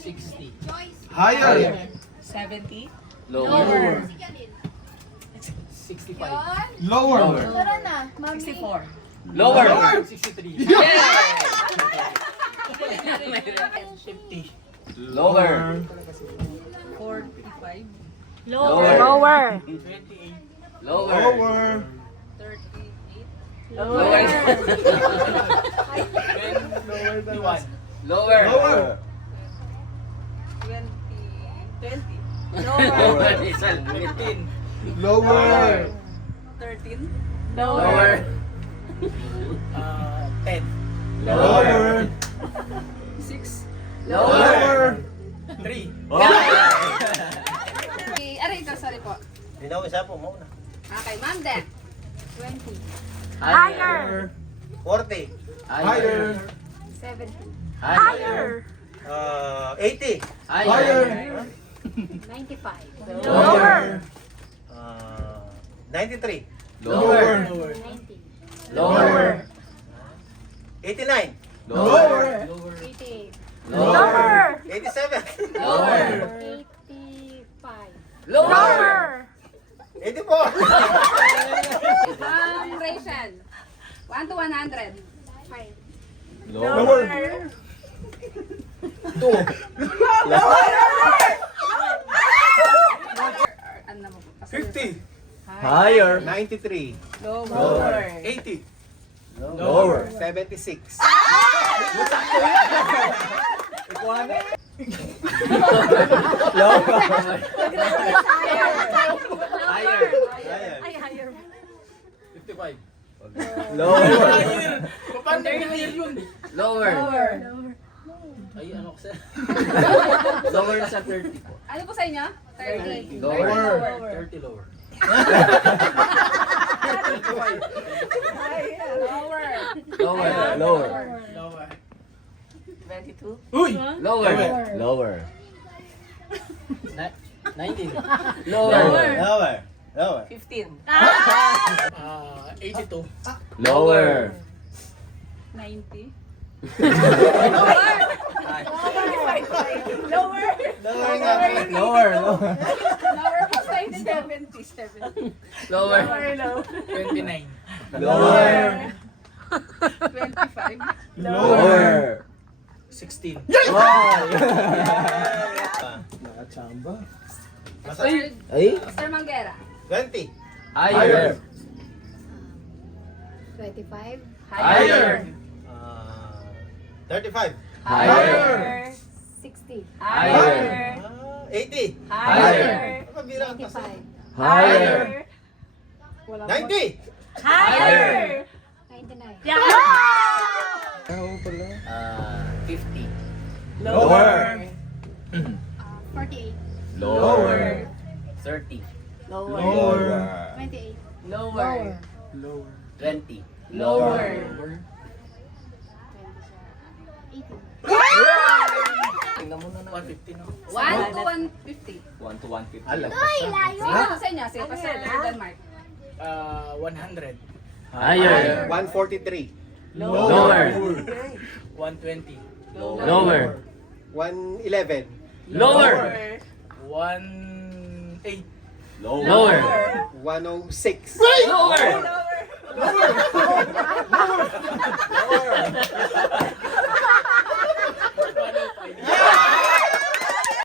60. Higher. 70. Lower. 65. Lower. Tara na, mami. 64. Lower. 63. Yeah! 50. Lower. 45. Lower. Lower. 28. Lower. Lower. 38. Lower. 21. Lower. Lower. 20. Lower. Isa. 15. Lower. 13. Lower. 10. Lower. 6. Lower. 3. Aray ito, sorry po. Linaw isa po, mauna. Okay, ma'am then. 20. Higher. 40. Higher. 70. Higher. 80. Higher. 95. Lower. 93. Lower. 90. Lower. 89. Lower. 88. Lower. 87. Lower. 85. Lower. 84. Rachel. 1 to 100. 5. Lower. Ano mo po? 50. Higher. 93. Lower. 80. Lower. 76. Higher. Ayan. 55. Lower. Paano clear yun? Lower. Ay, ano kasi? Lower sa 30 po. Ano po sa inyo? 30. Lower. 30 lower. Lower. Lower. Lower. Lower. 22. Uy! Lower. Lower. 19. Lower. Lower. Lower. 15. 82. Lower. 90. Lower nga po. Lower. Lower po sa 70. 70. Lower. Low. 29. Lower. 25. Lower. 16. Nakachamba. Ay. Mr. Manguera. 20. Higher. 25. Higher. 35. Higher. 60. Higher. 80. Higher. Mabilang ka sa 95. Higher. 90. Higher. 99. Ano pala? 50. Lower. 48. Lower. 30. Lower. 28. Lower. Lower. 20. Lower. 18. Tingnan mo na naman. 150 na. 1 to 150. 1 to 150. Sino sa inyo? Sino pa sa Denmark? 100. Higher. 143. Lower. 120. Lower. 111. Lower. 1.8. Lower. 106. Lower.